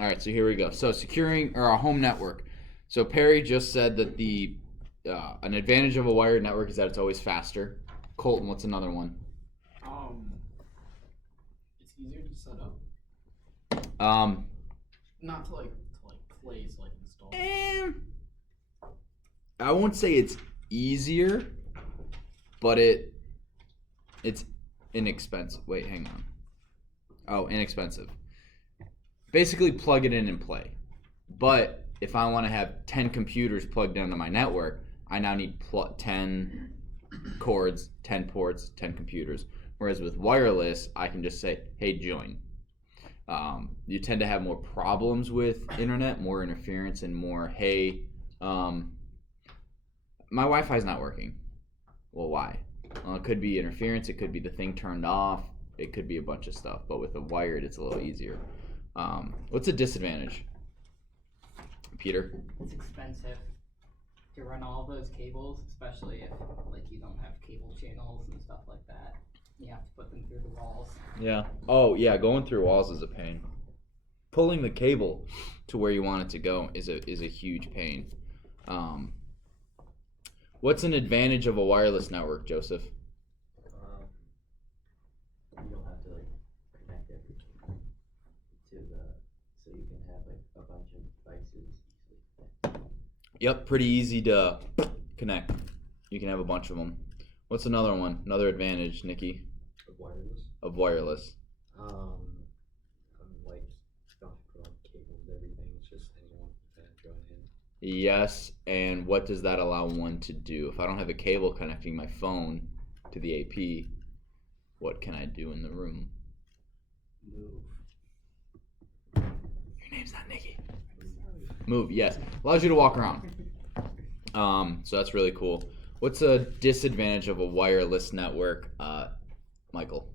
All right, so here we go. So securing our home network. So Perry just said that the an advantage of a wired network is that it's always faster. Colton, what's another one? It's easier to set up. Not to place, like install. I won't say it's easier, but it's inexpensive. Wait, hang on. Oh, inexpensive. Basically, plug it in and play. But if I want to have 10 computers plugged into my network, I now need 10 cords, 10 ports, 10 computers. Whereas with wireless, I can just say, hey, join. You tend to have more problems with internet, more interference, and more, hey, my Wi-Fi is not working. Well, why? It could be interference. It could be the thing turned off. It could be a bunch of stuff. But with a wired, it's a little easier. What's a disadvantage? Peter? It's expensive to run all those cables, especially if you don't have cable channels and stuff like that. You have to put them through the walls. Yeah. Oh, yeah. Going through walls is a pain. Pulling the cable to where you want it to go is a huge pain. What's an advantage of a wireless network, Joseph? You don't have to connect everything to so you can have a bunch of devices. Yep, pretty easy to connect. You can have a bunch of them. What's another one? Another advantage, Nikki? Of wireless. Like stuff like cables, everything. It's just anyone can join in. Yes, and what does that allow one to do? If I don't have a cable connecting my phone to the AP, what can I do in the room? Move. Your name's not Nikki. Move, yes. Allows you to walk around. So that's really cool. What's a disadvantage of a wireless network, Michael?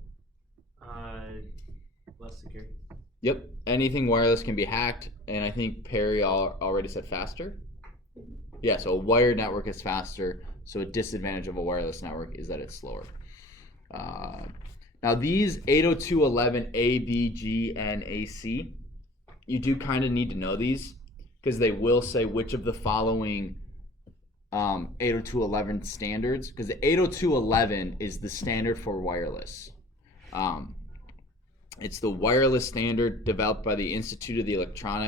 Less secure. Yep. Anything wireless can be hacked, and I think Perry already said faster. Yeah, so a wired network is faster, so a disadvantage of a wireless network is that it's slower. Now these 802.11a, b, g, and ac, you do kind of need to know these because they will say which of the following 802.11 standards, because the 802.11 is the standard for wireless. It's the wireless standard developed by the Institute of Electrical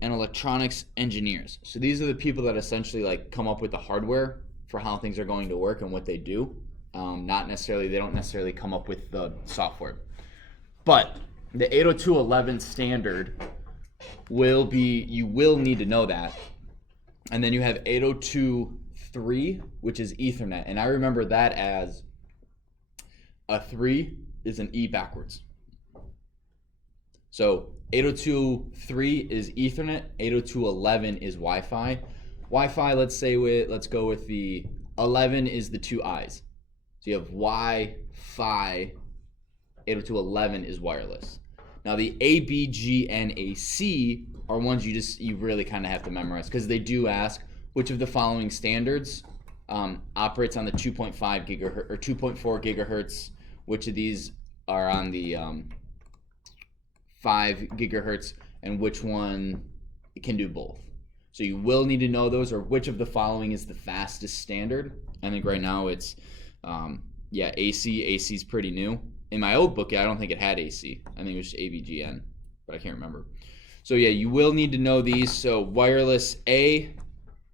and Electronics Engineers. So these are the people that essentially come up with the hardware for how things are going to work and what they do. They don't necessarily come up with the software. But the 802.11 standard you will need to know that. And then you have 802.3, which is Ethernet. And I remember that as a 3 is an E backwards. So 802.3 is Ethernet, 802.11 is Wi-Fi. Wi-Fi, let's go with the 11 is the two I's. So you have Wi-Fi, 802.11 is wireless. Now the A, B, G, and AC are ones you really kind of have to memorize because they do ask which of the following standards operates on the 2.5 gigahertz or 2.4 gigahertz. Which of these are on the 5 gigahertz, and which one can do both? So you will need to know those, or which of the following is the fastest standard. I think right now it's AC. AC is pretty new. In my old book, I don't think it had AC. I think it was just ABGN, but I can't remember. So you will need to know these. So wireless A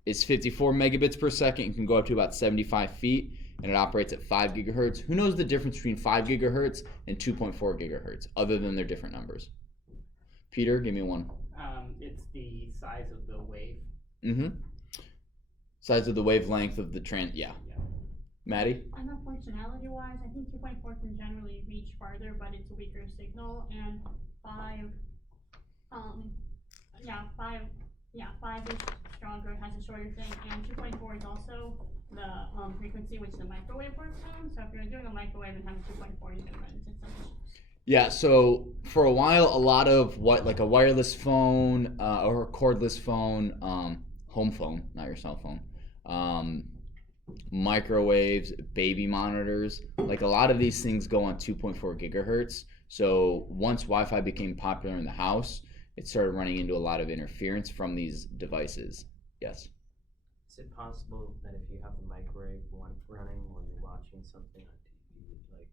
is 54 megabits per second. It can go up to about 75 feet, and it operates at 5 gigahertz. Who knows the difference between 5 gigahertz and 2.4 gigahertz, other than their different numbers? Peter, give me one. It's the size of the wave. Size of the wavelength of the yeah. Maddie? I know functionality-wise, I think 2.4 can generally reach farther, but it's a weaker signal, and 5 is stronger, has a shorter thing, and 2.4 is also the frequency which the microwave works on. So if you're doing a microwave and having 2.4, you're going to run into some issues. Yeah, so for a while, a lot of like a wireless phone or a cordless phone, home phone, not your cell phone, microwaves, baby monitors. Like a lot of these things go on 2.4 gigahertz. So once Wi-Fi became popular in the house, it started running into a lot of interference from these devices. Yes. Is it possible that if you have the microwave running when you're watching something on TV, like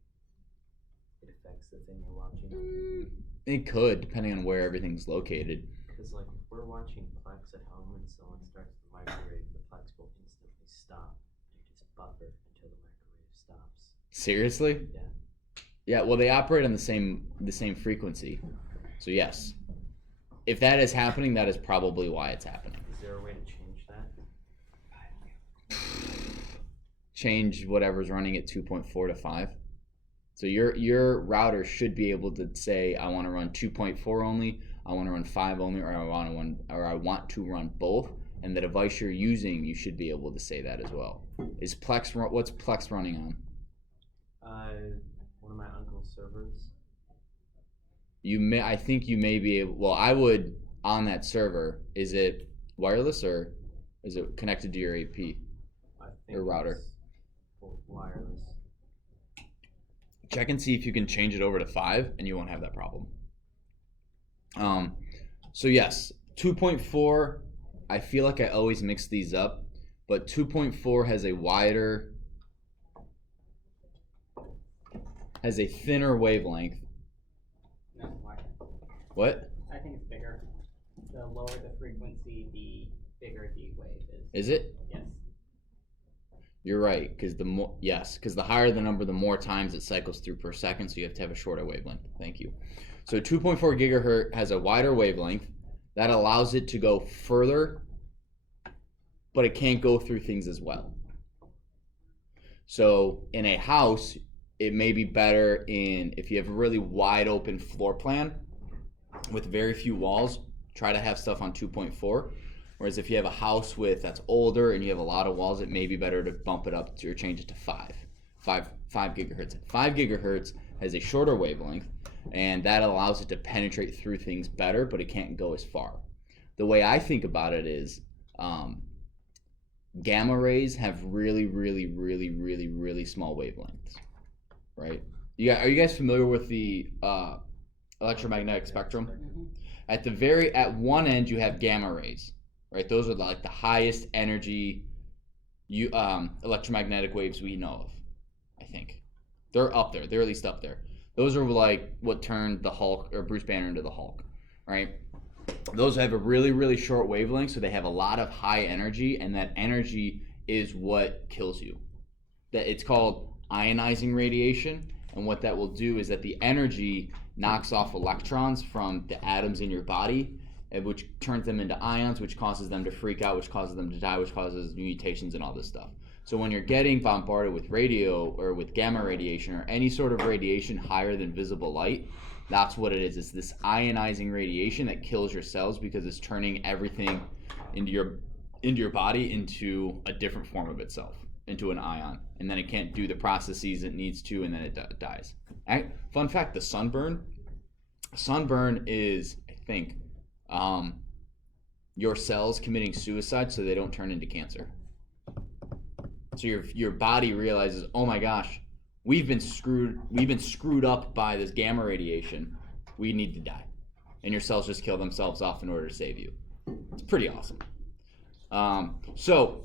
it affects the thing you're watching on TV? It could, depending on where everything's located. Because like if we're watching Plex at home and someone starts the microwave, the Plex will instantly stop and just buffer until the microwave stops. Seriously? Yeah. Yeah, well they operate on the same frequency. So yes. If that is happening, that is probably why it's happening. Is there a way to change that? Change whatever's running at 2.4 to 5. So your router should be able to say, I want to run 2.4 only, I want to run 5 only, or I want to run both. And the device you're using, you should be able to say that as well. What's Plex running on? One of my uncle's servers. I think you may be able. Well, I would on that server. Is it wireless or is it connected to your AP I think or router? it's wireless. Check and see if you can change it over to 5, and you won't have that problem. So yes, 2.4. I feel like I always mix these up, but 2.4 has a thinner wavelength. No, why? What? I think it's bigger. The lower the frequency, the bigger the wave is. Is it? Yes. You're right, because the higher the number, the more times it cycles through per second, so you have to have a shorter wavelength. Thank you. So 2.4 gigahertz has a wider wavelength that allows it to go further, but it can't go through things as well. So in a house, it may be better if you have a really wide open floor plan with very few walls, try to have stuff on 2.4. Whereas if you have a house that's older and you have a lot of walls, it may be better to bump it up or change it to 5 gigahertz. 5 gigahertz has a shorter wavelength, and that allows it to penetrate through things better, but it can't go as far. The way I think about it is gamma rays have really, really, really, really, really small wavelengths, right? Are you guys familiar with the electromagnetic spectrum? Mm-hmm. At one end, you have gamma rays. Right, those are like the highest energy electromagnetic waves we know of. I think they're up there. They're at least up there. Those are like what turned the Hulk or Bruce Banner into the Hulk, right? Those have a really, really short wavelength, so they have a lot of high energy, and that energy is what kills you. That it's called ionizing radiation, and what that will do is that the energy knocks off electrons from the atoms in your body, which turns them into ions, which causes them to freak out, which causes them to die, which causes mutations and all this stuff. So when you're getting bombarded with radio or with gamma radiation or any sort of radiation higher than visible light, that's what it is. It's this ionizing radiation that kills your cells because it's turning everything into your body into a different form of itself, into an ion. And then it can't do the processes it needs to, and then it dies. Fun fact, the sunburn is, I think, your cells committing suicide so they don't turn into cancer. So your body realizes, oh my gosh, we've been screwed up by this gamma radiation. We need to die, and your cells just kill themselves off in order to save you. It's pretty awesome. So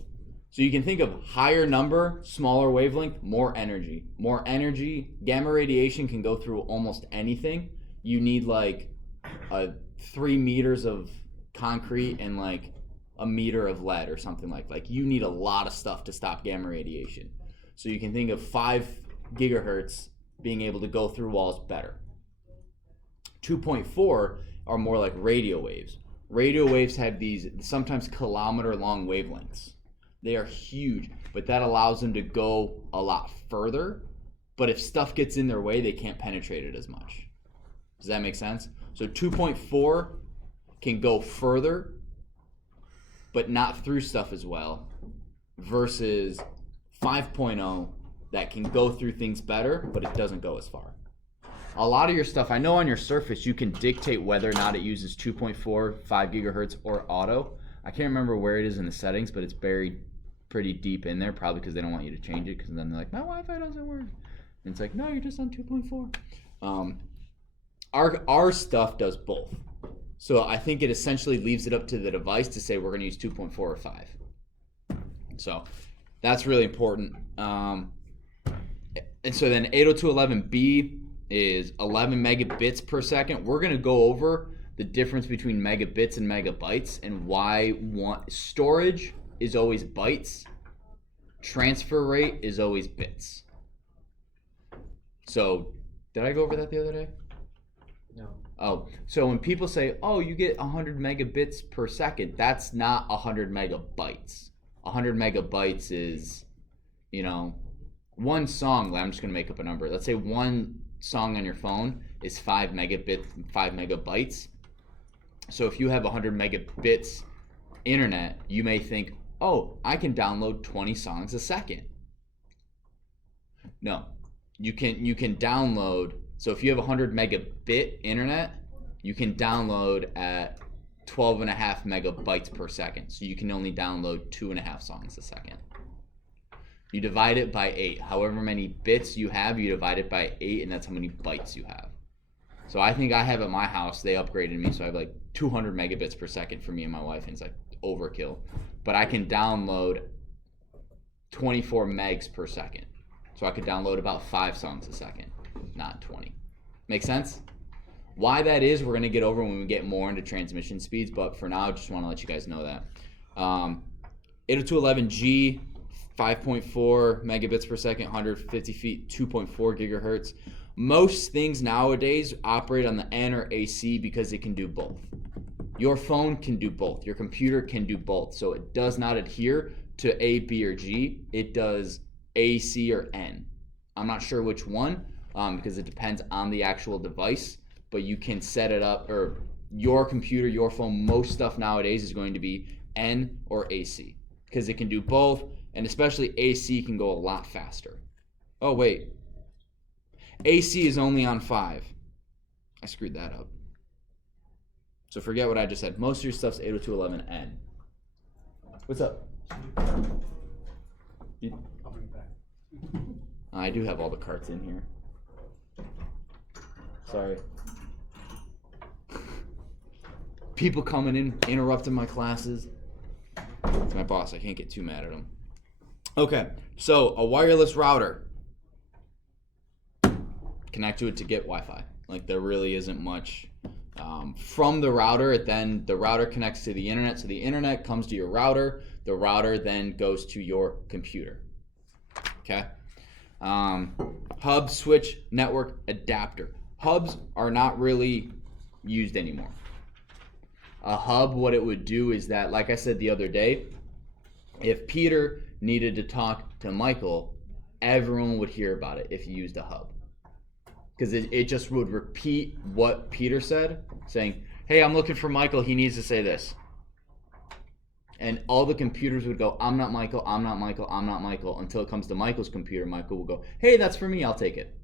you can think of higher number, smaller wavelength, more energy. More energy. Gamma radiation can go through almost anything. You need like 3 meters of concrete and like a meter of lead or something like you need a lot of stuff to stop gamma radiation. So you can think of 5 gigahertz being able to go through walls better. 2.4 are more like radio waves. Radio waves have these sometimes kilometer long wavelengths. They are huge, but that allows them to go a lot further. But if stuff gets in their way, they can't penetrate it as much. Does that make sense? So 2.4 can go further, but not through stuff as well, versus 5.0 that can go through things better, but it doesn't go as far. A lot of your stuff, I know on your Surface, you can dictate whether or not it uses 2.4, 5 gigahertz, or auto. I can't remember where it is in the settings, but it's buried pretty deep in there, probably because they don't want you to change it, because then they're like, my Wi-Fi doesn't work. And it's like, no, you're just on 2.4. Our stuff does both. So I think it essentially leaves it up to the device to say we're going to use 2.4 or 5. So that's really important. And so then 802.11b is 11 megabits per second. We're going to go over the difference between megabits and megabytes and why storage is always bytes, transfer rate is always bits. So did I go over that the other day? No. Oh, so when people say, oh, you get 100 megabits per second, that's not 100 megabytes. 100 megabytes is, one song, I'm just going to make up a number. Let's say one song on your phone is 5 megabytes. So if you have 100 megabits internet, you may think, oh, I can download 20 songs a second. No, you can download. So if you have 100 megabit internet, you can download at 12.5 megabytes per second. So you can only download 2.5 songs a second. You divide it by 8. However many bits you have, you divide it by 8, and that's how many bytes you have. So I think I have at my house, they upgraded me, so I have like 200 megabits per second for me and my wife, and it's like overkill. But I can download 24 megs per second. So I could download about 5 songs a second, not 20. Make sense? Why that is, we're going to get over when we get more into transmission speeds, but for now, I just want to let you guys know that. 802.11g, 5.4 megabits per second, 150 feet, 2.4 gigahertz. Most things nowadays operate on the N or AC because it can do both. Your phone can do both. Your computer can do both. So it does not adhere to A, B, or G. It does A, C, or N. I'm not sure which one because it depends on the actual device, but you can set it up, or your computer, your phone, most stuff nowadays is going to be N or AC because it can do both, and especially AC can go a lot faster. Oh, wait. AC is only on 5. I screwed that up. So forget what I just said. Most of your stuff's 802.11n. What's up? I'll bring it back. I do have all the carts in here. Sorry. People coming in, interrupting my classes. It's my boss. I can't get too mad at him. Okay, so a wireless router. Connect to it to get Wi-Fi. Like, there really isn't much. From the router, then the router connects to the internet. So the internet comes to your router. The router then goes to your computer. Okay? Hub, switch, network, adapter. Hubs are not really used anymore. A hub, what it would do is that, like I said the other day, if Peter needed to talk to Michael, everyone would hear about it if you used a hub. Because it just would repeat what Peter said, saying, hey, I'm looking for Michael, he needs to say this. And all the computers would go, I'm not Michael, I'm not Michael, I'm not Michael, until it comes to Michael's computer. Michael will go, hey, that's for me, I'll take it.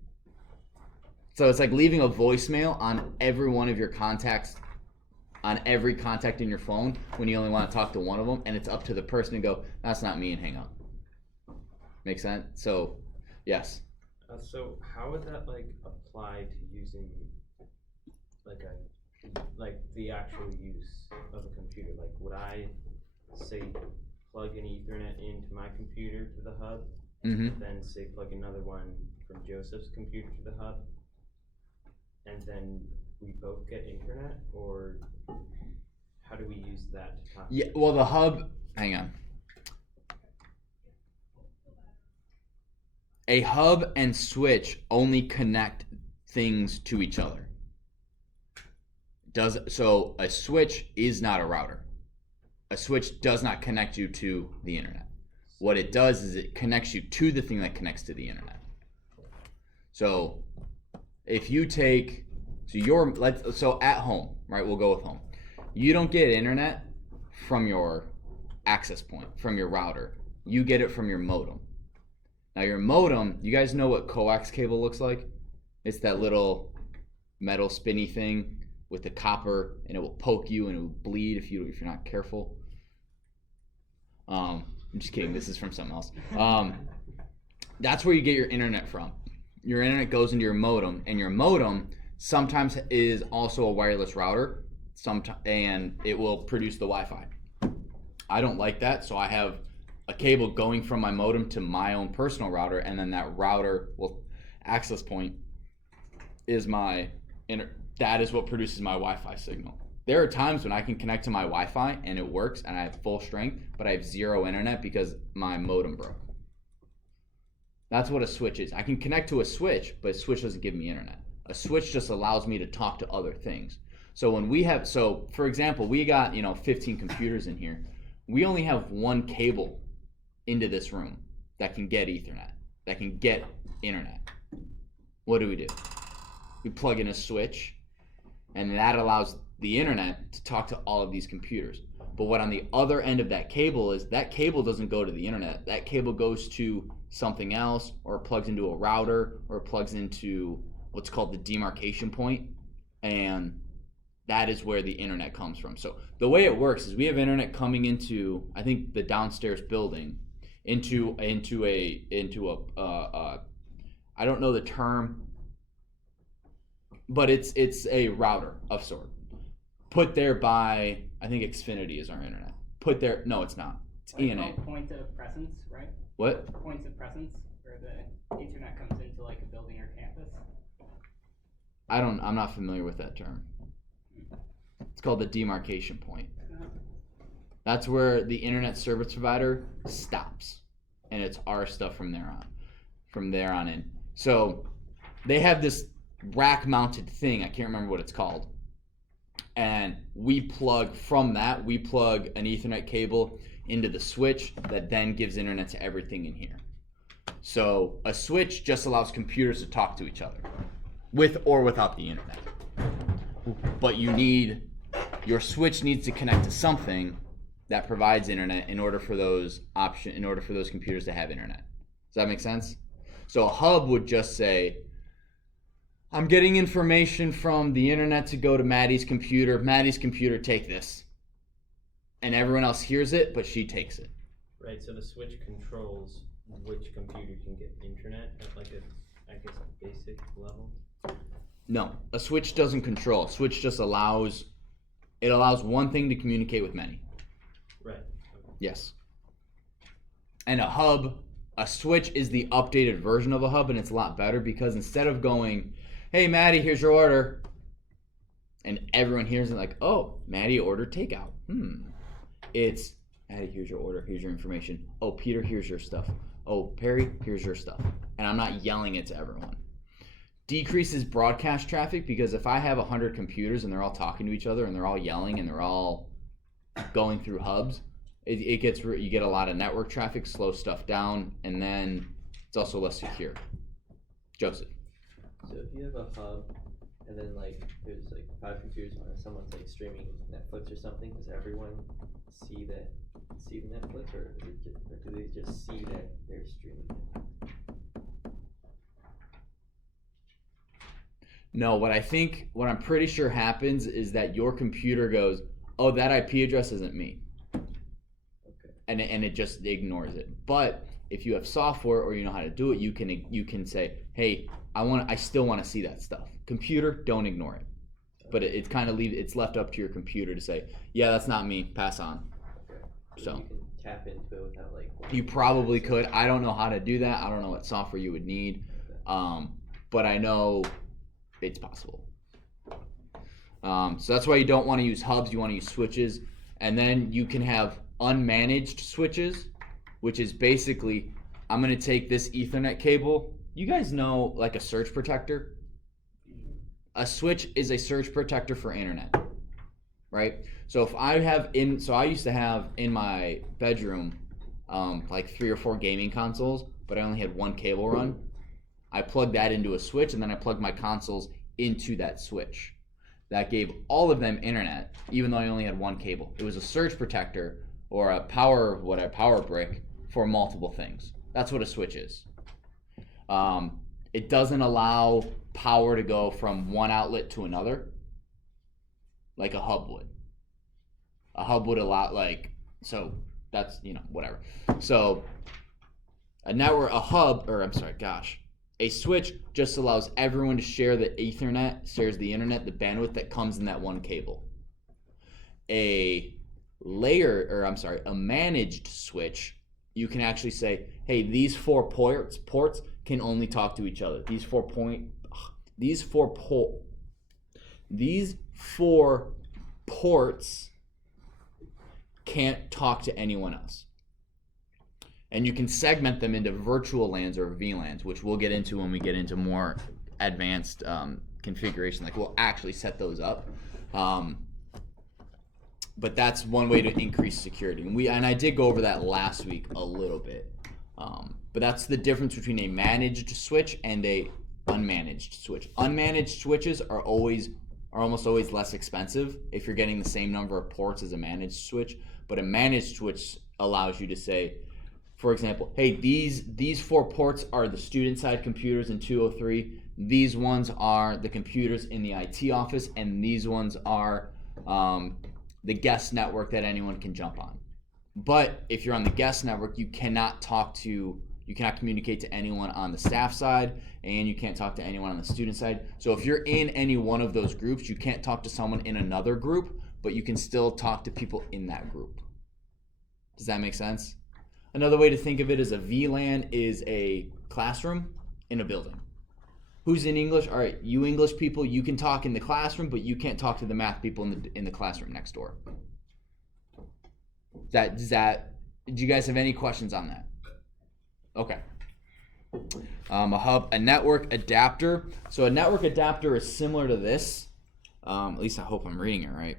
So it's like leaving a voicemail on every one of your contacts, on every contact in your phone, when you only want to talk to one of them, and it's up to the person to go, that's not me, and hang up. Make sense? So, yes. So how would that apply to using the actual use of a computer? Like, would I say plug an Ethernet into my computer to the hub, then say plug another one from Joseph's computer to the hub, and then we both get internet, or how do we use that to talk? Yeah, well, the hub, hang on. A hub and switch only connect things to each other. So a switch is not a router. A switch does not connect you to the internet. What it does is it connects you to the thing that connects to the internet. So if you take, so at home, right? We'll go with home. You don't get internet from your access point, from your router. You get it from your modem. Now your modem, you guys know what coax cable looks like? It's that little metal spinny thing with the copper, and it will poke you and it will bleed if you're not careful. I'm just kidding. This is from something else. That's where you get your internet from. Your internet goes into your modem, and your modem sometimes is also a wireless router, and it will produce the Wi-Fi. I don't like that, so I have a cable going from my modem to my own personal router, and then that router access point is that is what produces my Wi-Fi signal. There are times when I can connect to my Wi-Fi and it works and I have full strength, but I have zero internet because my modem broke. That's what a switch is. I can connect to a switch, but a switch doesn't give me internet. A switch just allows me to talk to other things. So for example, we got 15 computers in here. We only have one cable into this room that can get Ethernet, that can get internet. What do? We plug in a switch, and that allows the internet to talk to all of these computers. But what on the other end of that cable is, that cable doesn't go to the internet. That cable goes to something else, or it plugs into a router, or it plugs into what's called the demarcation point, and that is where the internet comes from. So the way it works is we have internet coming into, I think, the downstairs building, into a I don't know the term, but it's a router of sort. Put there by, I think Xfinity is our internet. Put there, no, it's not. It's ENA. Point of presence, right? What? Points of presence, where the internet comes into like a building or campus. I'm not familiar with that term. It's called the demarcation point. That's where the internet service provider stops, and it's our stuff from there on in. So they have this rack mounted thing, I can't remember what it's called, and we plug an Ethernet cable into the switch that then gives internet to everything in here. So a switch just allows computers to talk to each other, with or without the internet. But your switch needs to connect to something that provides internet in order for those computers to have internet. Does that make sense? So a hub would just say, I'm getting information from the internet to go to Maddie's computer. Maddie's computer, take this. And everyone else hears it, but she takes it. Right, so the switch controls which computer can get internet at like a basic level? No, a switch doesn't control. A switch just allows one thing to communicate with many. Right. Okay. Yes. And a switch is the updated version of a hub, and it's a lot better because instead of going, hey, Maddie, here's your order, and everyone hears it like, oh, Maddie ordered takeout. It's, Maddie, here's your order, here's your information. Oh, Peter, here's your stuff. Oh, Perry, here's your stuff. And I'm not yelling it to everyone. Decreases broadcast traffic because if I have 100 computers and they're all talking to each other and they're all yelling and they're all going through hubs, you get a lot of network traffic, slows stuff down, and then it's also less secure. Joseph. So if you have a hub and then there's 5 computers on it, someone's streaming Netflix or something, does everyone see the Netflix, or do they just see that they're streaming it? No, what I'm pretty sure happens is that your computer goes, oh, that IP address isn't me. Okay. And it just ignores it. But if you have software or you know how to do it, you can say, hey, I still want to see that stuff. Computer, don't ignore it. But it's kind of it's left up to your computer to say, yeah, that's not me, pass on. Okay. So you can tap into it without you probably could. I don't know how to do that. I don't know what software you would need. Okay. But I know it's possible. So that's why you don't want to use hubs, you want to use switches. And then you can have unmanaged switches, which is basically, I'm going to take this Ethernet cable. You guys know like a surge protector? A switch is a surge protector for internet, right? So I used to have in my bedroom 3 or 4 gaming consoles, but I only had one cable run. I plugged that into a switch, and then I plugged my consoles into that switch. That gave all of them internet, even though I only had one cable. It was a surge protector or a power brick for multiple things. That's what a switch is. It doesn't allow power to go from one outlet to another like a hub would. A hub would allow, so that's, whatever. So a switch just allows everyone to share the Ethernet, shares the internet, the bandwidth that comes in that one cable. A managed switch, you can actually say, hey, these four ports can only talk to each other. These four ports can't talk to anyone else. And you can segment them into virtual LANs or VLANs, which we'll get into when we get into more advanced configuration. Like, we'll actually set those up. But that's one way to increase security. And I did go over that last week a little bit. But that's the difference between a managed switch and a unmanaged switch. Unmanaged switches are almost always less expensive if you're getting the same number of ports as a managed switch. But a managed switch allows you to say, for example, hey, these four ports are the student side computers in 203. These ones are the computers in the IT office, and these ones are the guest network that anyone can jump on. But if you're on the guest network, you cannot communicate to anyone on the staff side, and you can't talk to anyone on the student side. So if you're in any one of those groups, you can't talk to someone in another group, but you can still talk to people in that group. Does that make sense? Another way to think of it is a VLAN is a classroom in a building. Who's in English? All right, you English people, you can talk in the classroom, but you can't talk to the math people in the classroom next door. Do you guys have any questions on that? Okay. A network adapter. So a network adapter is similar to this. At least I hope I'm reading it right.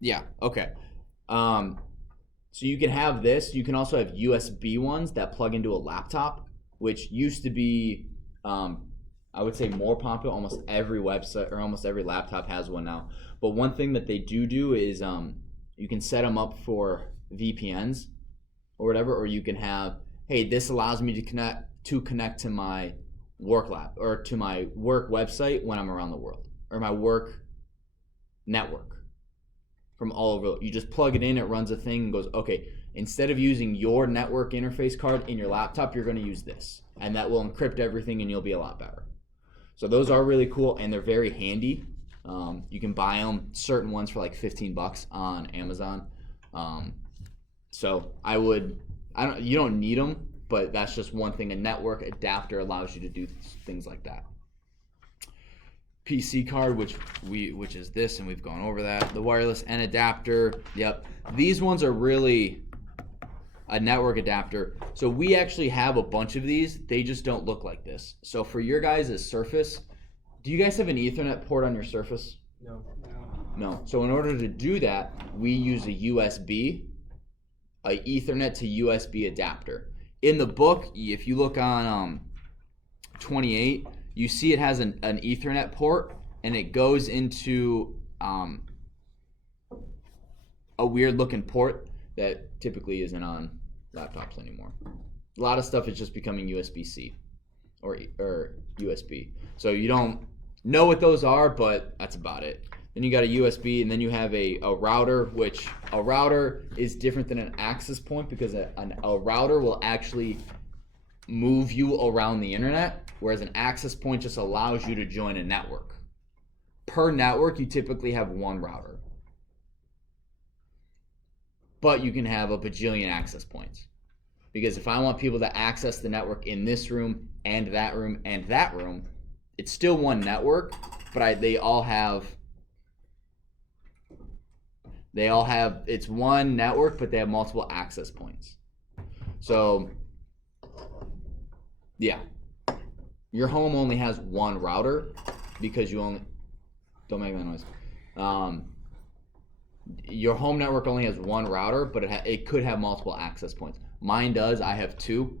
Yeah, okay. So you can have this. You can also have USB ones that plug into a laptop, which used to be, I would say, more popular. Almost every website or almost every laptop has one now. But one thing that they do is you can set them up for VPNs or whatever, or you can have, hey, this allows me to connect to my work lab or to my work website when I'm around the world, or my work network from all over. You just plug it in, it runs a thing and goes, okay, instead of using your network interface card in your laptop, you're going to use this, and that will encrypt everything and you'll be a lot better. So those are really cool, and they're very handy. You can buy them, certain ones, for like $15 on Amazon. So you don't need them, but that's just one thing. A network adapter allows you to do things like that. PC card, which is this, and we've gone over that. The wireless N adapter. Yep. These ones are really a network adapter. So we actually have a bunch of these. They just don't look like this. So for your guys' Surface, do you guys have an Ethernet port on your Surface? No. No. So in order to do that, we use a Ethernet to USB adapter. In the book, if you look on 28, you see it has an Ethernet port, and it goes into a weird looking port that typically isn't on laptops anymore. A lot of stuff is just becoming USB-C or USB. So you don't know what those are, but that's about it. Then you got a USB, and then you have a router, which a router is different than an access point, because a router will actually move you around the internet, whereas an access point just allows you to join a network. Per network, you typically have one router, but you can have a bajillion access points, because if I want people to access the network in this room and that room and that room, it's still one network, but they all have it's one network, but they have multiple access points. So yeah, your home only has one router, because don't make that noise. Your home network only has one router, but it could have multiple access points. Mine does. I have two,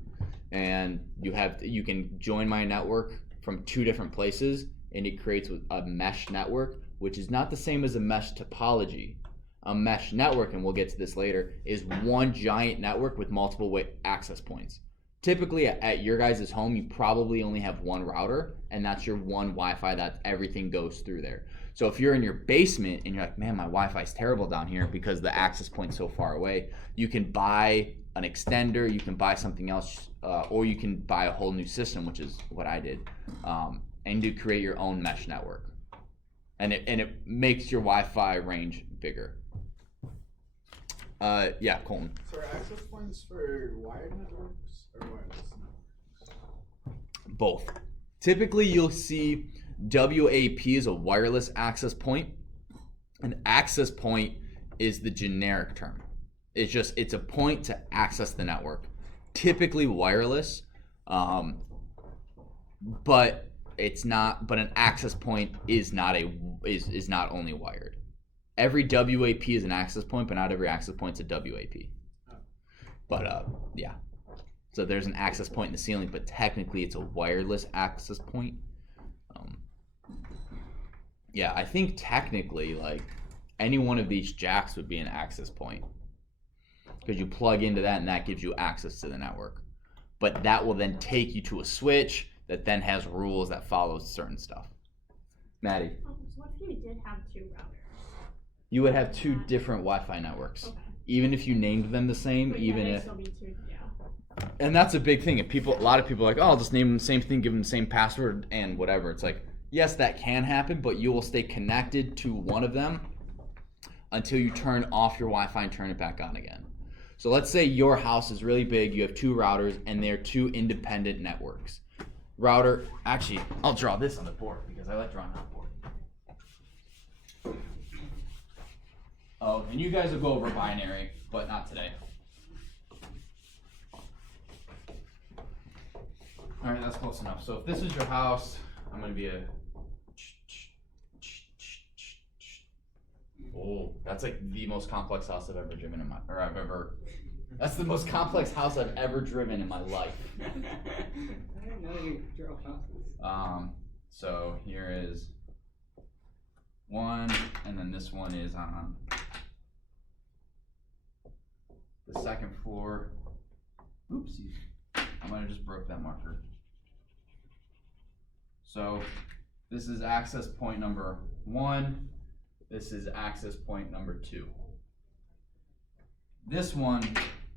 and you can join my network from two different places, and it creates a mesh network, which is not the same as a mesh topology. A mesh network, and we'll get to this later, is one giant network with multiple access points. typically at your guys' home, you probably only have one router, and that's your one Wi-Fi that everything goes through there. So if you're in your basement and you're like, man, my Wi-Fi is terrible down here because the access point's so far away, you can buy an extender, you can buy something else, or you can buy a whole new system, which is what I did, and to create your own mesh network. And it makes your Wi-Fi range bigger. Yeah, Colton. So are access points for wired networks or wireless networks? Both. Typically, you'll see WAP is a wireless access point. An access point is the generic term. It's a point to access the network. Typically wireless, but it's not. But an access point is not only wired. Every WAP is an access point, but not every access point is a WAP. But yeah. So there's an access point in the ceiling, but technically it's a wireless access point. Yeah, I think technically like any one of these jacks would be an access point because you plug into that and that gives you access to the network. But that will then take you to a switch that then has rules that follows certain stuff. Maddie. So what if you did have two routers? You would have two different Wi-Fi networks. Okay. Even if you named them the same, But even yeah, if still be two, yeah. and that's a big thing. If a lot of people are like, oh, I'll just name them the same thing, give them the same password and whatever. It's like, yes, that can happen, but you will stay connected to one of them until you turn off your Wi-Fi and turn it back on again. So let's say your house is really big, you have two routers, and they're two independent networks. Router, actually, I'll draw this on the board because I like drawing on the board. Oh, and you guys will go over binary, but not today. All right, that's close enough. So if this is your house, I'm gonna be a. Oh, that's like the most complex house I've ever driven in my, or I've ever. That's the most complex house I've ever driven in my life. I didn't know you drove houses. So here is one, and then this one is on the second floor. Oopsie, I might have just broke that marker. So this is access point number 1. This is access point number 2. This one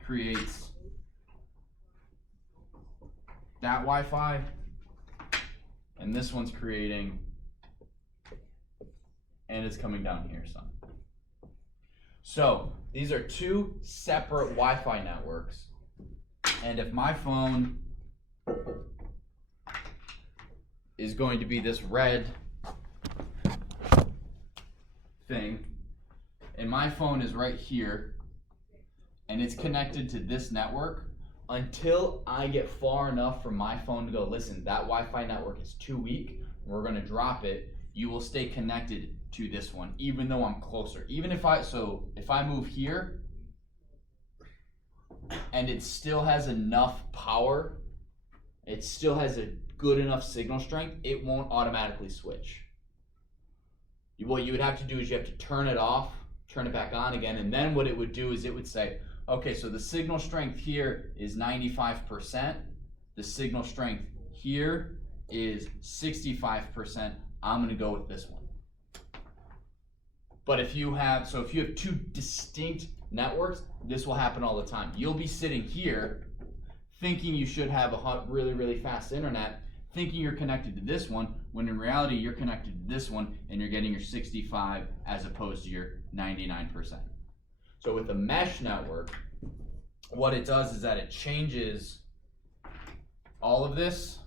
creates that Wi-Fi, and this one's creating, and it's coming down here, son. So these are two separate Wi-Fi networks, and if my phone is going to be this red thing, and my phone is right here, and it's connected to this network, until I get far enough from my phone to go, listen, that Wi-Fi network is too weak, we're gonna drop it, you will stay connected to this one, even though I'm closer. Even if I move here, and it still has enough power, it still has a good enough signal strength, it won't automatically switch. What you would have to do is you have to turn it off, turn it back on again, and then what it would do is it would say, okay, so the signal strength here is 95%, the signal strength here is 65%, I'm gonna go with this one. But if you have two distinct networks, this will happen all the time. You'll be sitting here thinking you should have a really, really fast internet, thinking you're connected to this one, when in reality you're connected to this one and you're getting your 65 as opposed to your 99%. So with a mesh network, what it does is that it changes all of this.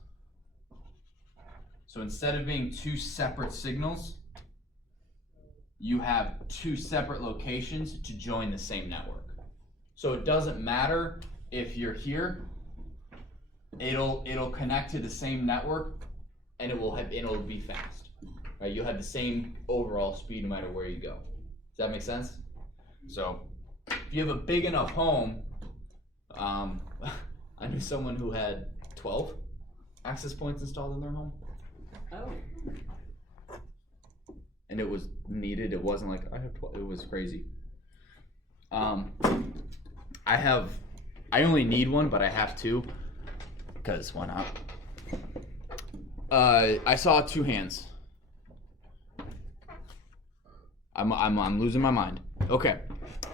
So instead of being two separate signals, you have two separate locations to join the same network. So it doesn't matter if you're here, it'll connect to the same network, and it'll be fast. Right? You'll have the same overall speed no matter where you go. Does that make sense? So if you have a big enough home, I knew someone who had 12 access points installed in their home. Oh. And it was needed. It wasn't like I have 12. It was crazy. I only need one, but I have two. because why not? I saw 2 hands. I'm losing my mind. Okay,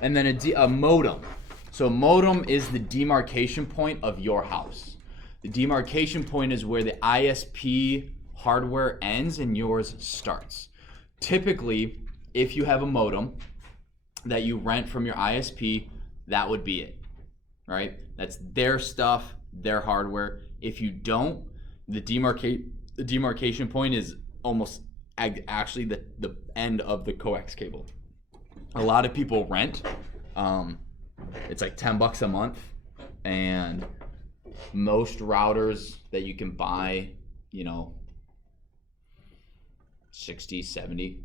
and then a modem. So a modem is the demarcation point of your house. The demarcation point is where the ISP hardware ends and yours starts. Typically, if you have a modem that you rent from your ISP, that would be it, right? That's their stuff, their hardware. If you don't, the demarcation point is almost actually the end of the coax cable. A lot of people rent. It's like $10 a month, and most routers that you can buy, 60, 70.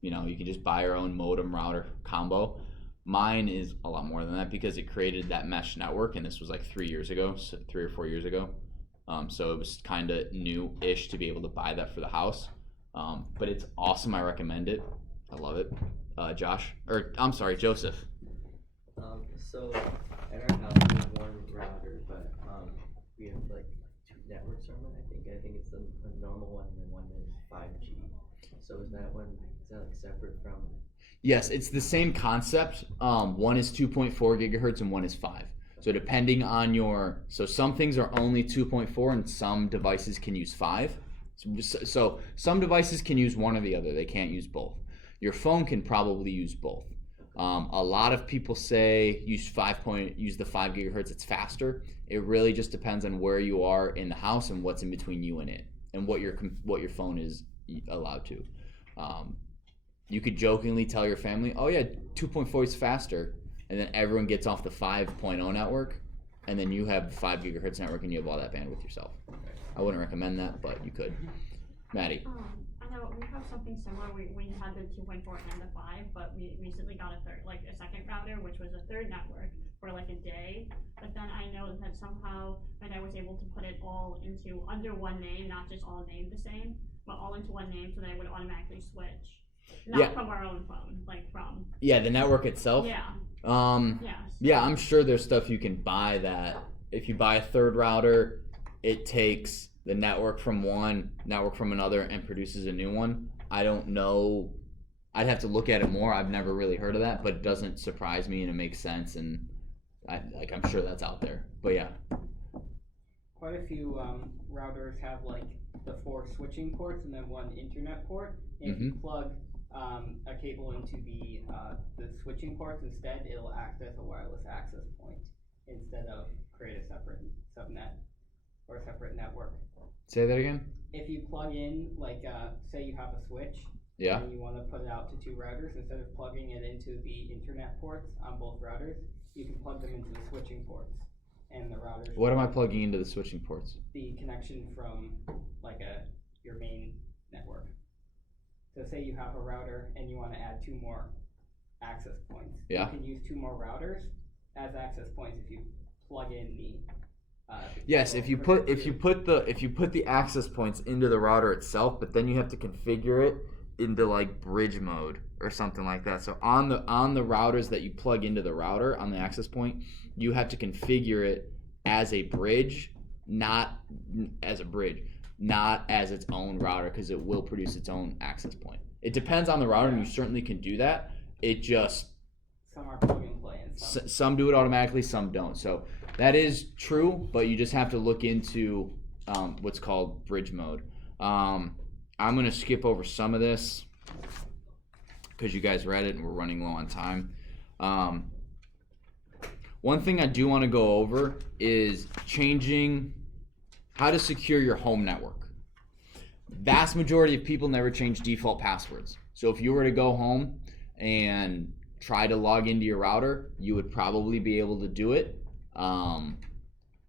You can just buy your own modem router combo. Mine is a lot more than that because it created that mesh network, and this was like 3 years ago, so 3 or 4 years ago. So it was kind of new-ish to be able to buy that for the house. But it's awesome. I recommend it. I love it. Joseph. So at our house we have one router, but we have like 2 networks from it. I think it's a normal one, and then one is 5G. So is that like separate from? Yes, it's the same concept. One is 2.4 gigahertz and one is 5. So depending on so some things are only 2.4 and some devices can use 5. So some devices can use one or the other. They can't use both. Your phone can probably use both. A lot of people say use the 5 gigahertz. It's faster. It really just depends on where you are in the house and what's in between you and it, and what your phone is allowed to. You could jokingly tell your family, "Oh yeah, 2.4 is faster," and then everyone gets off the 5.0 network, and then you have the 5 gigahertz network and you have all that bandwidth yourself. I wouldn't recommend that, but you could. Maddie. I know we have something similar. We had the 2.4 and the 5, but we recently got a second router, which was a third network for like a day. But then I know that somehow my dad was able to put it all under one name, not just all named the same, but all into one name, so that it would automatically switch. Not from our own phone, like from. Yeah, the network itself. Yeah. Yes. Yeah, I'm sure there's stuff you can buy that if you buy a third router, it takes the network from one, network from another, and produces a new one. I don't know. I'd have to look at it more. I've never really heard of that, but it doesn't surprise me and it makes sense, and I'm sure that's out there. But yeah. Quite a few routers have like the 4 switching ports and then 1 internet port. And if you plug a cable into the switching ports instead, it'll act as a wireless access point instead of create a separate subnet or a separate network. Say that again? If you plug in, say you have a switch, yeah, and you want to put it out to 2 routers, instead of plugging it into the internet ports on both routers, you can plug them into the switching ports. And the routers. What am I plugging into the switching ports? The connection from your main network. So say you have a router and you want to add 2 more access points. Yeah. You can use 2 more routers as access points if you plug in the. Yes, if you put the access points into the router itself, but then you have to configure it into like bridge mode or something like that. So on the routers that you plug into the router on the access point, you have to configure it as a bridge, not as its own router, because it will produce its own access point. It depends on the router, and you certainly can do that. It just some are plug and play, and some do it automatically, some don't. So that is true, but you just have to look into what's called bridge mode. I'm going to skip over some of this because you guys read it and we're running low on time. One thing I do want to go over is changing how to secure your home network. Vast majority of people never change default passwords. So if you were to go home and try to log into your router, you would probably be able to do it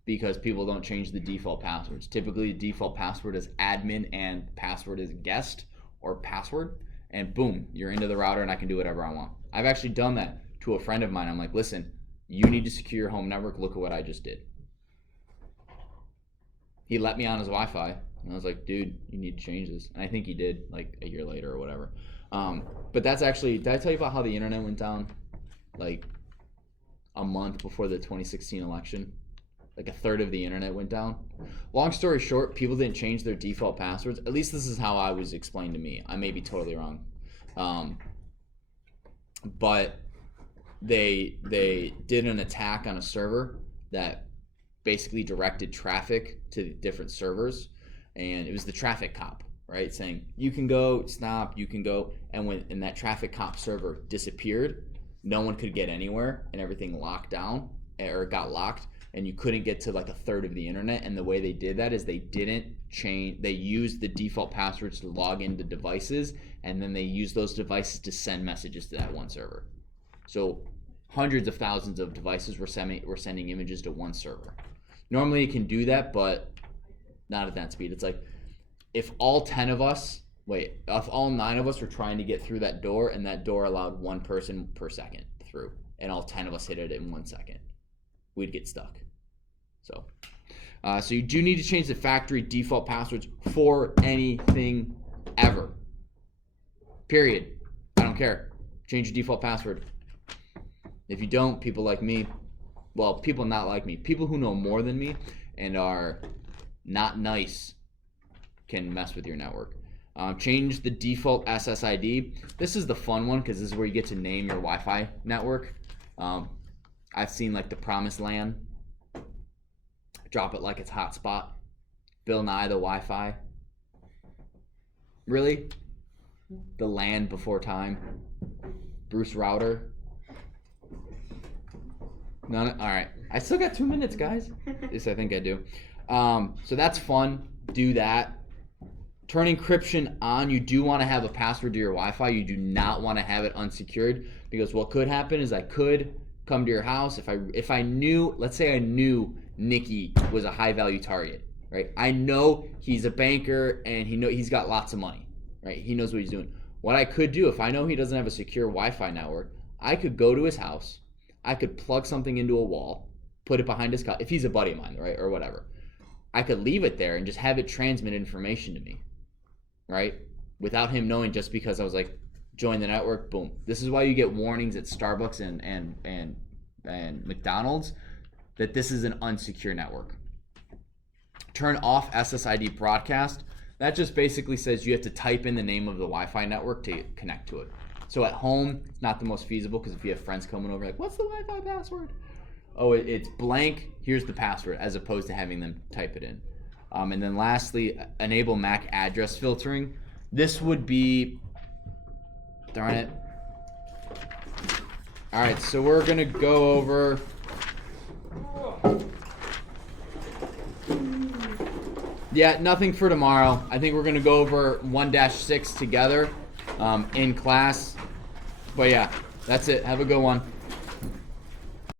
because people don't change the default passwords. Typically, the default password is admin and password is guest or password, and boom, you're into the router and I can do whatever I want. I've actually done that to a friend of mine. I'm like, listen, you need to secure your home network. Look at what I just did. He let me on his Wi-Fi, and I was like, dude, you need to change this. And I think he did, like a year later or whatever. But that's actually, did I tell you about how the internet went down like a month before the 2016 election? like a third of the internet went down. Long story short, people didn't change their default passwords. At least this is how I was explained to me. I may be totally wrong. But they did an attack on a server that basically directed traffic to different servers, and it was the traffic cop, right, saying you can go, stop, you can go. And when that traffic cop server disappeared, no one could get anywhere, and everything locked down, or got locked, and you couldn't get to like a third of the internet. And the way they did that is they used the default passwords to log into devices, and then they used those devices to send messages to that one server. So hundreds of thousands of devices were sending images to one server. Normally it can do that, but not at that speed. It's like if all 9 of us were trying to get through that door, and that door allowed 1 person per second through, and all 10 of us hit it in 1 second, we'd get stuck. So you do need to change the factory default passwords for anything ever. Period. I don't care. Change your default password. If you don't, people like me, well, people not like me, people who know more than me and are not nice can mess with your network. Change the default SSID. This is the fun one because this is where you get to name your Wi-Fi network. I've seen like the Promised Land. Drop it like it's hotspot. Bill Nye the Wi-Fi. Really? The Land Before Time. Bruce Router. None. All right. I still got 2 minutes, guys. Yes, I think I do. So that's fun. Do that. Turn encryption on. You do want to have a password to your Wi-Fi. You do not want to have it unsecured, because what could happen is I could come to your house if I knew, let's say I knew Nikki was a high value target, right? I know he's a banker and he's got lots of money, right? He knows what he's doing. What I could do, if I know he doesn't have a secure Wi-Fi network, I could go to his house. I could plug something into a wall, put it behind his couch, if he's a buddy of mine, right, or whatever. I could leave it there and just have it transmit information to me, right? Without him knowing, just because I was like, join the network, boom. This is why you get warnings at Starbucks and McDonald's that this is an unsecure network. Turn off SSID broadcast. That just basically says you have to type in the name of the Wi-Fi network to connect to it. So at home, it's not the most feasible, because if you have friends coming over, like, what's the Wi-Fi password? Oh, it's blank, here's the password, as opposed to having them type it in. And then lastly, enable MAC address filtering. This would be, darn it. All right, so we're gonna go over nothing for tomorrow. I think we're gonna go over 1-6 together in class. But yeah, that's it. Have a good one.